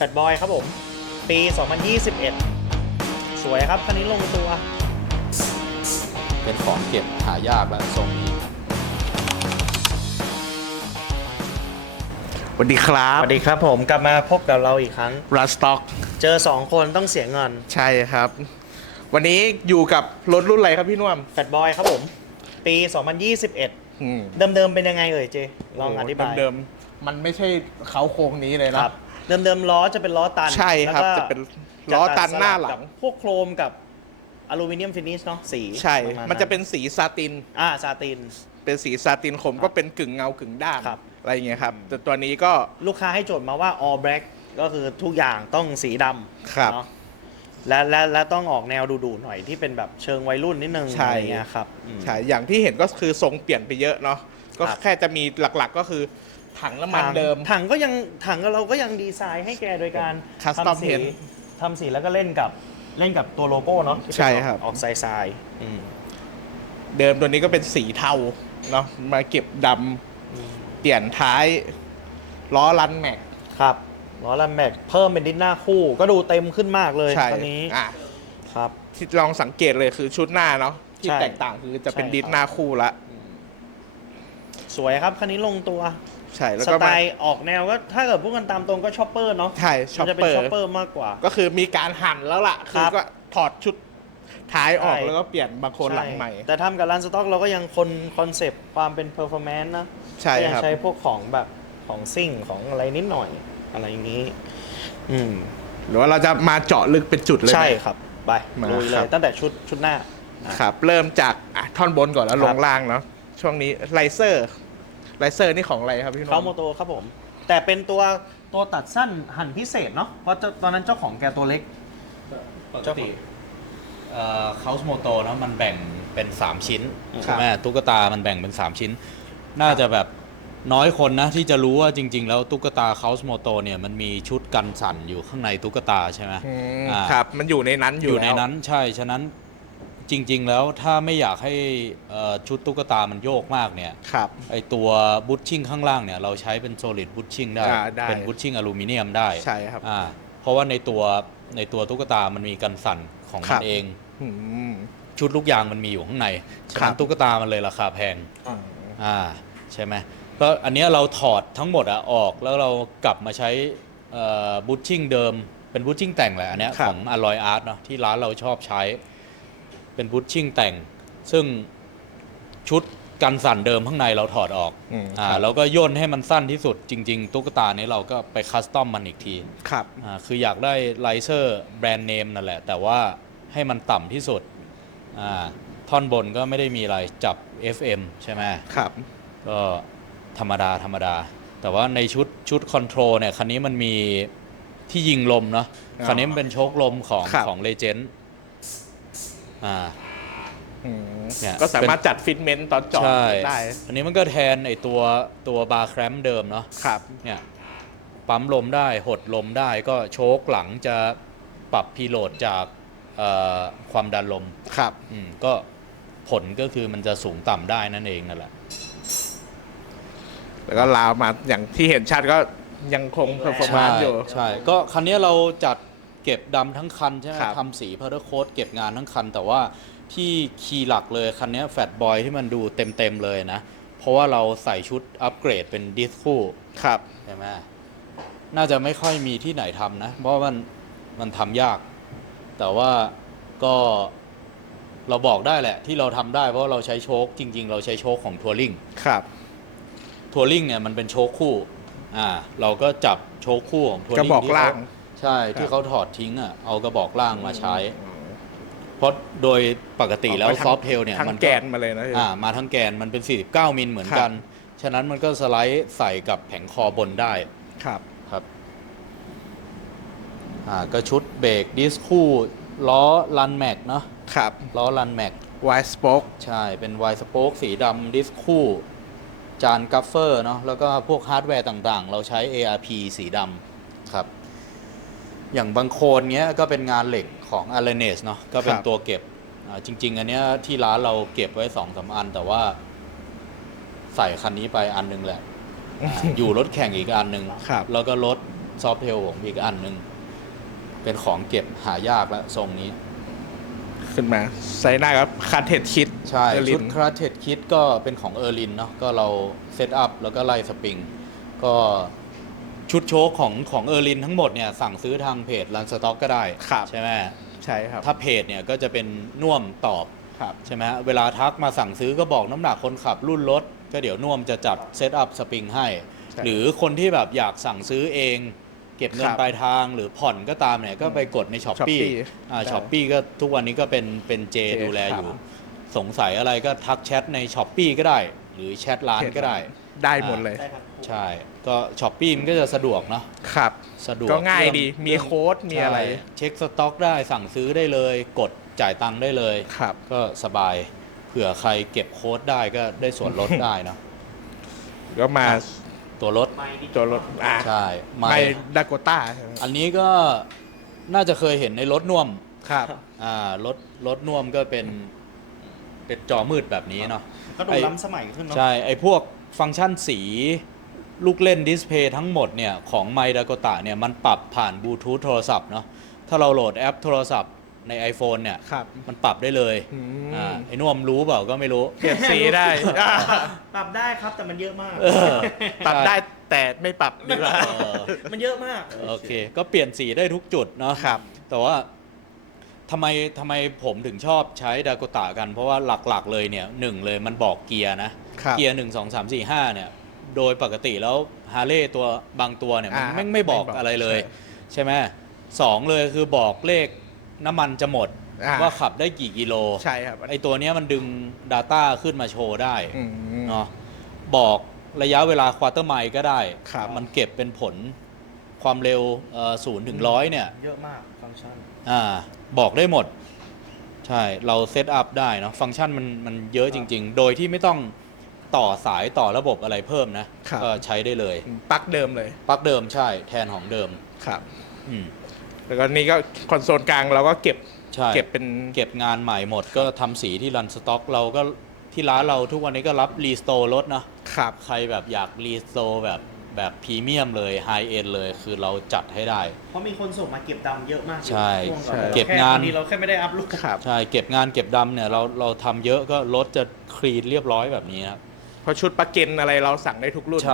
แฟตบอยครับผมปี 2021 สวยครับคันนี้ลงตัวเป็นของเก็บหายากแล้วทรงนี้สวัสดีครับสวัสดีครับผมกลับมาพบกับเราอีกครั้งรัสต็อกเจอ 2 คนต้องเสียเงินใช่ครับ วันนี้อยู่กับรถรุ่นอะไรครับพี่นุ่มแฟตบอยครับผมปี 2021 เดิมๆเป็นยังไงเอ่ยเจลองอธิบายเดิมๆมันไม่ใช่เขาโครงนี้เลยคนะรับเดิมๆล้อจะเป็นล้อตันใช่ครับแล้วก็จะเป็นล้อตันหน้าหลักับงพวกโครมกับอลูมิเนียมฟินิชเนาะสีใช่ประาณมันจะเป็นสีซาตินซาตินเป็นสีซาตินขมก็เป็นกึ่งเงากึ่งด้านครับอะไรอย่างเงี้ยครับ แต่ตัวนี้ก็ลูกค้าให้โจทย์มาว่า all black ก็คือทุกอย่างต้องสีดำครับเนาะและต้องออกแนวดุๆหน่อยที่เป็นแบบเชิงวัยรุ่นนิดนึงใช่อะไรเงี้ยครับอืมใช่ อย่างที่เห็นก็คือทรงเปลี่ยนไปเยอะเนาะ ก็ครับแค่จะมีหลักๆก็คือถังน้ำมันเดิมถังเราก็ยังดีไซน์ให้แกโดยการ Custom ทำสี paint ทำสีแล้วก็เล่นกับตัวโลโก้เนาะที่เป็นใช่ครับออกทรายเดิมตัวนี้ก็เป็นสีเทาเนาะ มาเก็บดำเปลี่ยนท้ายล้อรันแม็กครับล้อลันแม็กเพิ่มเป็นดิสหน้าคู่ก็ดูเต็มขึ้นมากเลยใช่คันนี้อ่ะครับที่ลองสังเกตเลยคือชุดหน้าเนาะที่ใช่แตกต่างคือจะเป็นใช่ดิสครับหน้าคู่ละสวยครับคันนี้ลงตัวใช่แล้วสก็ไตมาล์ออกแนวก็ถ้าเกิดพูดกันตามตรงก็ช็อปเปอร์เนาะใช่ช็อปมันจะเป็นเปอร์ช็อปเปอร์มากกว่าก็คือมีการหั่นแล้วล่ะคคืรัอบ ก็ถอดชุดท้ายออกใช่แล้วก็เปลี่ยนบางคนหลังใหม่แต่ทำกับร้านสต็อกเราก็ยังคอนเซปต์ความเป็นเพอร์ฟอร์แมนซ์นะใช่ก็ยัครับใช้พวกของแบบของซิ่งของอะไรนิดหน่อยอะไรอย่างนี้หรือว่าเราจะมาเจาะลึกเป็นจุดเลยไหมใช่ครับ ไปมาลุยเลครัยบตั้งแต่ชุดหน้าครับ เริ่มจากท่อนบนก่อนแล้วคลรับงล่างเนาะช่วงนี้ไลเซอร์นี่ของอะไรครับพี่นเขานโมท์โตครับผม แต่เป็นตัวตัดสั้นหั่นพิเศษเนาะเพราะตอนนั้นเจ้าของแกตัวเล็กปกติเคาส์โมโตเนาะมันแบ่งเป็น 3 ชิ้นครับใช่ไหมตุ๊กตามันแบ่งเป็น 3 ชิ้น น่าจะแบบน้อยคนนะที่จะรู้ว่าจริง ๆ แล้วตุ๊กตาเคาส์โมโตเนี่ยมันมีชุดกันสั่นอยู่ข้างในตุ๊กตาใช่ไหม อ่าครับ มันอยู่ในนั้นอยู่ในแล้วนั้นใช่ ฉะนั้นจริง ๆ แล้วถ้าไม่อยากให้ชุดตุ๊กตามันโยกมากเนี่ยครับไอตัวบูทชิ่งข้างล่างเนี่ยเราใช้เป็นโซลิดบูทชิ่งได้ได้เป็นบูทชิ่งอลูมิเนียมได้ใช่ครับเพราะว่าในตัวตุ๊กตามันมีกันสั่นของครัมันบเองอืมชุดลูกยางมันมีอยู่ข้างในฉะครันั้นบตุ๊กตามันเลยราคาแพงใช่ไหมก็อันเนี้ยเราถอดทั้งหมดออกแล้วเรากลับมาใช้บูทชิ่งเดิมเป็นบูทชิ่งแต่งแหละอันเนี้ยครับของ Alloy Art เนาะที่ร้านเราชอบใช้เป็นบูทชิ่งแต่ง ซึ่งชุดกันสั่นเดิมข้างในเราถอดออกครับแล้วก็ย่นให้มันสั้นที่สุดจริง ๆ ตุ๊กตานี้เราก็ไปคัสตอมมันอีกทีครับคืออยากได้ไลเซอร์แบรนด์เนมนั่นแหละ แต่ว่าให้มันต่ำที่สุดท่อนบนก็ไม่ได้มีอะไรจับ FM ใช่ไหมครับก็ธรรมดา แต่ว่าในชุดคอนโทรลเนี่ย คันนี้มันมีที่ยิงลมเนาะอ๋อคันนี้มันเป็นโชคลมของครับของเลเจนด์ เนี่ยก็สามารถจัดฟิตเมนต์ตอนจอดใช่ได้อันนี้มันก็แทนไอตัวบาร์แครมเดิมเนาะครับเนี่ยปั๊มลมได้หดลมได้ก็โชคหลังจะปรับพีโหลดจากความดันลมครับก็ผลก็คือมันจะสูงต่ำได้นั่นเองนั่นแหละแล้วก็ลาวมาอย่างที่เห็นชัดก็ยังคงเพอร์ฟอร์แมนซ์อยู่ใช่ก็คันนี้เราจัดเก็บดำทั้งคันใช่ไหมครับทำสีพาวเดอร์โค้ดเก็บงานทั้งคัน แต่ว่าที่คีย์หลักเลยคันนี้แฟตบอยที่มันดูเต็มเลยนะ เพราะว่าเราใส่ชุดอัปเกรดเป็นดิสคู่ครับใช่ไหมน่าจะไม่ค่อยมีที่ไหนทำนะ เพราะมันทำยาก แต่ว่าก็เราบอกได้แหละที่เราทำได้เพราะเราใช้โชคจริง ๆ เราใช้โชคของทัวริงครับทัวริงเนี่ยมันเป็นโชคคู่เราก็จับโชคคู่ของทัวกริระงบอกล่างใช่ที่เขาถอดทิ้งเอากระบอกล่างมาใช้ เพราะโดยปกติแล้วออกมาทั้งซอฟเทลเนี่ยทั้งมันแกนมาเลยนะมาทั้งแกนมันเป็น 49 มิลเหมือนกัน ฉะนั้นมันก็สไลด์ใส่กับแผงคอบนได้ครับครับก็ชุดเบรกดิสคู่ล้อลันแม็กเนาะครับล้อลันแม็กไวสป็อกใช่ เป็นไวสโป๊กสีดำดิสคู่ จานกัฟเฟอร์เนาะแล้วก็พวกฮาร์ดแวร์ต่างๆ เราใช้ ARP สีดำครับ อย่างบางโคนเงี้ยก็เป็นงานเหล็กของ a l a n e s เนาะก็เป็นตัวเก็บจริง ๆ อันเนี้ยที่ร้านเราเก็บไว้ 2-3 อัน แต่ว่าใส่คันนี้ไปอันนึงแหละ อยู่รถแข่งอีกอันหนึ่งครับแล้วก็รถซอฟเทลผมอีกอันหนึ่งเป็นของเก็บหายากแล้วทรงนี้ขึ้นมาใส่หน้ากับคาเทดคิดใช่ลิชุดนคราเทดคิดก็เป็นของเออร์ลินเนาะก็เราเซตอัพแล้วก็ไล่สปริงก็ชุดโชคของเออร์ลินทั้งหมดเนี่ยสั่งซื้อทางเพจรันสต็อกก็ได้ครับใช่ไหมใช่ครับถ้าเพจเนี่ยก็จะเป็นน่วมตอบครับใช่ไหมเวลาทักมาสั่งซื้อก็บอกน้ำหนักคนขับรุ่นรถก็เดี๋ยวน่วมจะจัดเซตอัพสปริงให้ใช่หรือคนที่แบบอยากสั่งซื้อเอง เก็บเงิคน รับปลายทางหรือผ่อนก็ตามเนี่ยก็ไปกดในช้อปปี้ Shopee ช้อปปี้ก็ทุกวันนี้ก็เป็นเจดูแลอยู่ครับสงสัยอะไรก็ทักแชทในช้อปปี้ก็ได้ หรือแชทร้านก็ได้ได้หมดเลยได้ครับใช่ ก็ช้อปปี้มันก็จะสะดวกเนาะครับสะดวกก็ง่ายดีเรื่องมีโค้ดมีอะไรใช่เช็คสต็อกได้สั่งซื้อได้เลย กดจ่ายตังค์ได้เลยครับก็สบายเผื่อใครเก็บโค้ดได้ก็ได้ส่วนลดได้เนาะก็มาตัวรถไม่ดิตัวรถใช่ไมไม่ดาโกต้าอันนี้ก็น่าจะเคยเห็นในรถน่วมครับรถน่วมก็เป็นจอมืดแบบนี้เนาะก็ดูล้ำสมัยขึ้นเนาะใช่ ไอ้พวกฟังก์ชันสีลูกเล่นดิสเพย์ทั้งหมดเนี่ยของไมดากตะเนี่ยมันปรับผ่านบลูทูธโทรศัพท์เนาะถ้าเราโหลดแอปโทรศัพท์ใน iPhone เนี่ยครับมันปรับได้เลยอืมไอ้น่วมรู้เปล่าก็ไม่รู้เปลี่ยนสีได้ปรับได้ครับแต่มันเยอะมากเออปรับได้แต่ไม่ปรับดีกว่าเออมันเยอะมากโอเค ก็เปลี่ยนสีได้ทุกจุดเนาะครับแต่ว่าทำไมผมถึงชอบใช้ดากตะกัน เพราะว่าหลักๆเลยเนี่ยหนึ่งเลยมันบอกเกียร์นะครับเกียร์1 2 3 4 5เนี่ย โดยปกติแล้วฮาร์เลย์ตัวบางตัวเนี่ยมันอ่าไม่บอกไม่บอกอะไรเลยใช่ใช่ไหมสองเลยคือบอกเลขน้ำมันจะหมดอ่าว่าขับได้กี่กิโลใช่ครับไอตัวเนี้ยมันดึง Data ขึ้นมาโชว์ได้อืมเนาะบอกระยะเวลาควอเตอร์ไมล์ก็ได้ครับมันเก็บเป็นผลความเร็ว0 ถึง 100เนี่ยเยอะมากฟังก์ชันบอกได้หมด ใช่ เราเซตอัพได้เนาะฟังก์ชันมันเยอะจริง ๆ โดยที่ไม่ต้องต่อสายต่อระบบอะไรเพิ่มนะครับก็ใช้ได้เลยปลั๊กเดิมเลยปลั๊กเดิมใช่แทนของเดิมครับอืมแล้วก็นี่ก็คอนโซลกลางเราก็เก็บใช่เก็บเป็นเก็บงานใหม่หมดก็ทำสีที่รันสต็อกเราก็ที่ร้านเราทุกวันนี้ก็รับรีสโตร์รถนะครับ ใครแบบอยากรีสโตร์แบบพรีเมียมเลยไฮเอ็นเลยคือเราจัดให้ได้เพราะมีคนส่งมาเก็บดำเยอะมากใช่ช่วงก่อนใช่ราเก็บงานแค่เราแค่ไม่ได้อัพรูปครับใช่เก็บงานเก็บดำเนี่ยเราทำเยอะก็รถจะคลีนเรียบร้อยแบบนี้ครับเพราะชุดปลั๊กเกนอะไรเราสั่งได้ทุกรุ่นใช่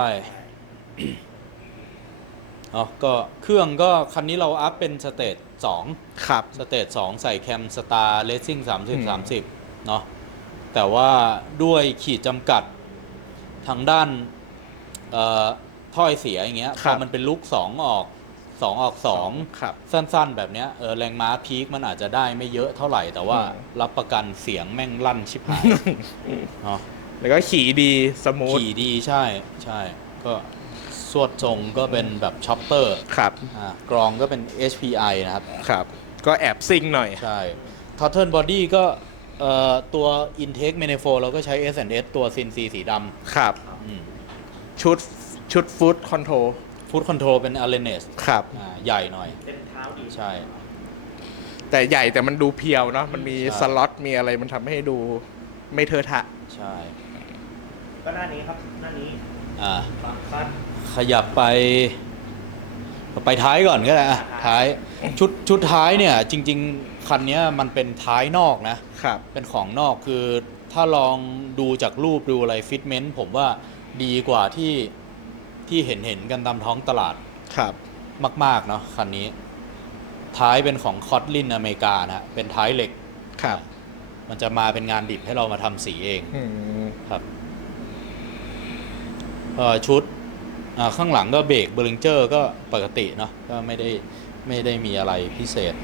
อ๋อก็เครื่องก็คันนี้เราอัพเป็นสเตจ2 ครับสเตจ2ใส่แคมสตาร์เลสซิ่งอืม 30เนาะแต่ว่าด้วยขีดจำกัดทางด้านถ้อยเสียอย่างเงี้ยพอมันเป็นลุก2ออก2ออก2 ครับสั้นๆ แบบเนี้ยแรงม้าพีคมันอาจจะได้ไม่เยอะเท่าไหร่ แต่ว่าอืมรับประกันเสียงแม่งลั่นชิบหายเนาะแล้วก็ขี่ดีสมูทขี่ดีใช่ใช่ก็สวดทรงก็เป็นแบบช็อปเปอร์ครับกรองก็เป็น HPI นะครับครับ ก็แอบซิ่งหน่อยใช่ Total Body ก็ตัว Intake Manifold เราก็ใช้ S&S ตัว Sin C สีดครับำอืมชุดฟู้ดคอนโทร Foot Control เป็น a l e n e s ครับใหญ่หน่อยเต็มเท้าดีใช่แต่ใหญ่แต่มันดูเพียวเนาะ มันมีใช่สล็อต มีอะไรมันทำให้ดูไม่เทอะทะใช่ก็หน้านี้ครับหน้านี้อ่าฟังคันขยับไปท้ายก่อนก็ได้อะท้ายชุดท้ายเนี่ย จริง ๆ คันเนี้ยมันเป็นท้ายนอกนะครับเป็นของนอกคือถ้าลองดูจากรูปดูอะไรฟิตเมนต์ผมว่าดีกว่าที่เห็นกันตามท้องตลาดครับมาก ๆ เนาะคันนี้ ท้ายเป็นของคอตลินอเมริกานะฮะเป็นท้ายเหล็กครับมันจะมาเป็นงานดิบให้เรามาทำสีเองอืมครับชุดข้างหลังก็เบรกเบอร์ลิงเจอร์ก็ปกติเนาะก็ไม่ได้มีอะไรพิเศษ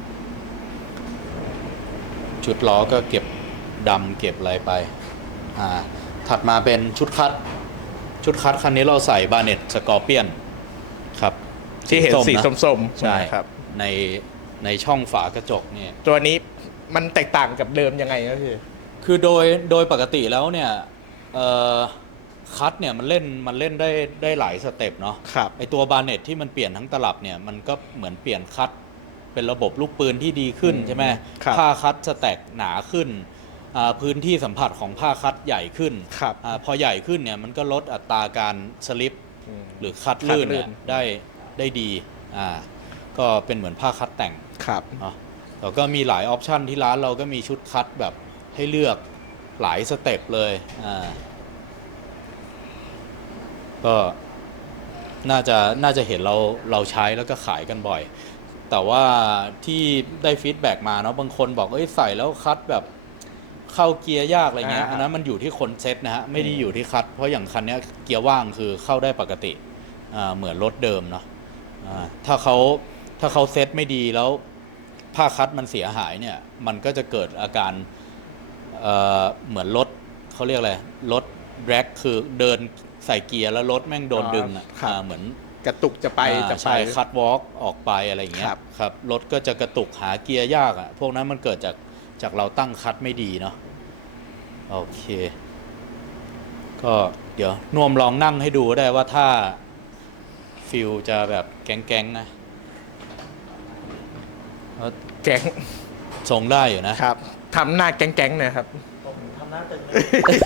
ชุดล้อก็เก็บดำเก็บอะไรไปถัดมาเป็นชุดคัดคันนี้เราใส่บาเน็ตสกอร์เปียนครับที่เห็นสีะส้มๆใช่ครับในช่องฝากระจกเนี่ยตัวนี้มันแตกต่างกับเดิมยังไงก็คือคือโดยปกติแล้วเนี่ยคัทเนี่ยมันเล่นได้หลายสเต็ปเนาะครับไอตัวบาเน็ตที่มันเปลี่ยนทั้งตลับเนี่ยมันก็เหมือนเปลี่ยนคัทเป็นระบบลูกปืนที่ดีขึ้นอืมใช่ไหมครับผ้าคัทสแต็กหนาขึ้นพื้นที่สัมผัสของผ้าคัทใหญ่ขึ้นครับพอใหญ่ขึ้นเนี่ยมันก็ลดอัตราการสลิปอืมหรือคัดลื่นเนี่ยคัดลื่นได้ได้ดีก็เป็นเหมือนผ้าคัดแต่งครับเนาะแล้วก็มีหลายออปชันที่ร้านเราก็มีชุดคัดแบบให้เลือกหลายสเต็ปเลยก็น่าจะเห็นเราใช้แล้วก็ขายกันบ่อย แต่ว่าที่ได้ฟีดแบ็กมาเนาะบางคนบอกเอ้ยใส่แล้วคัดแบบเข้าเกียร์ยากอะไรเงี้ยอันนั้นมันอยู่ที่คนเซ็ตนะฮะไม่ได้อยู่ที่คัดเพราะอย่างคันนี้เกียร์ว่างคือเข้าได้ปกติเหมือนรถเดิมเนาะถ้าเขาเซ็ตไม่ดีแล้วผ้าคัดมันเสียหายเนี่ยมันก็จะเกิดอาการเหมือนรถเขาเรียกอะไรรถแร็กคือเดินใส่เกียร์แล้วรถแม่งโดนดึงเหมือนกระตุกจะไปใช่คัดวอล์กออกไปอะไรอย่างเงี้ยครับรถก็จะกระตุกหาเกียร์ยากพวกนั้นมันเกิดจากเราตั้งคัดไม่ดีเนาะโอเคก็เดี๋ยวนวมลองนั่งให้ดูได้ว่าถ้าฟิลจะแบบแก๊งๆนะแก๊งทรงได้อยู่นะครับทำหน้าแก๊งๆนะครับผมทำหน้าตึงเลย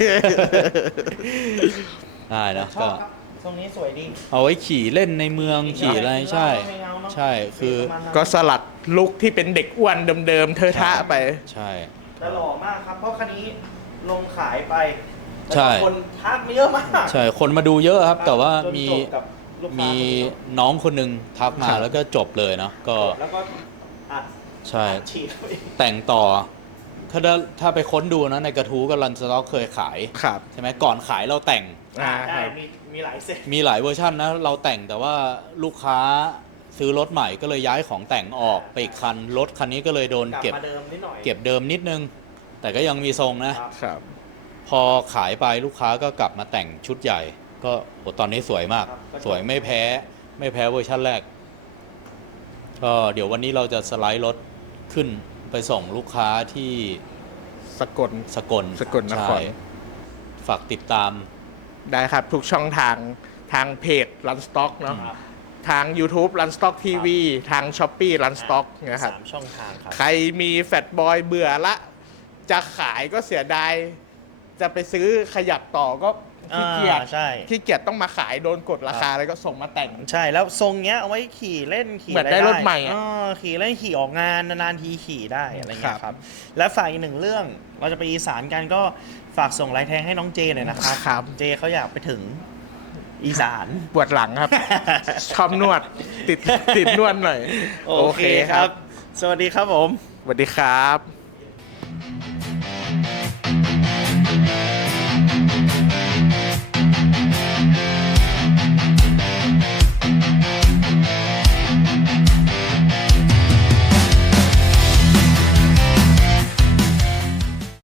ได้นะก็ทรงนี้สวยดีเอาไว้ขี่เล่นในเมืองขี่อะไรใช่คือก็สลัดลุคที่เป็นเด็กอ้วนเดิมๆเธอท่าไปใช่แต่หล่อมากครับเพราะคันนี้ลงขายไปใช่คนทักเยอะมากใช่คนมาดูเยอะครับแต่ว่ามีน้องคนหนึ่งทักมาแล้วก็จบเลยเนาะก็แล้วก็ใช่แต่งต่อถ้าไปค้นดูนะในกระทู้ก็รันสต็อกเคยขายใช่ไหมก่อนขายเราแต่งมีหลายเซตมีหลายเวอร์ชันนะเราแต่งแต่ว่าลูกค้าซื้อรถใหม่ก็เลยย้ายของแต่งออกไปอีกคันรถคันนี้ก็เลยโดนเก็บเดิมนิดนึงแต่ก็ยังมีทรงนะครับพอขายไปลูกค้าก็กลับมาแต่งชุดใหญ่ก็ตอนนี้สวยมากสวยไม่แพ้เวอร์ชันแรกก็เดี๋ยววันนี้เราจะสไลด์รถขึ้นไปส่งลูกค้าที่สกลนครฝากติดตามได้ครับทุกช่องทางเพจ Runstock เนาะทาง YouTube Runstock TV ทาง Shopee Runstock นะครับ 3 ช่องทางครับใครมีแฟตบอยเบื่อละจะขายก็เสียดายจะไปซื้อขยับต่อก็ขี้เกียจต้องมาขายโดนกดราคาแล้วก็ส่งมาแต่งใช่แล้วทรงเนี้ยเอาไว้ขี่เล่นขี่เหมือนได้รถใหม่ขี่เล่นขี่ออกงานนานๆทีขี่ได้อะไรเงี้ยครับและฝากอีกหนึ่งเรื่องเราจะไปอีสานกันก็ฝากส่งลายแทงให้น้องเจหน่อยนะครับเจเขาอยากไปถึงอีสานปวดหลังครับชอบนวดติดนวดหน่อยโอเคครับสวัสดีครับผมสวัสดีครับ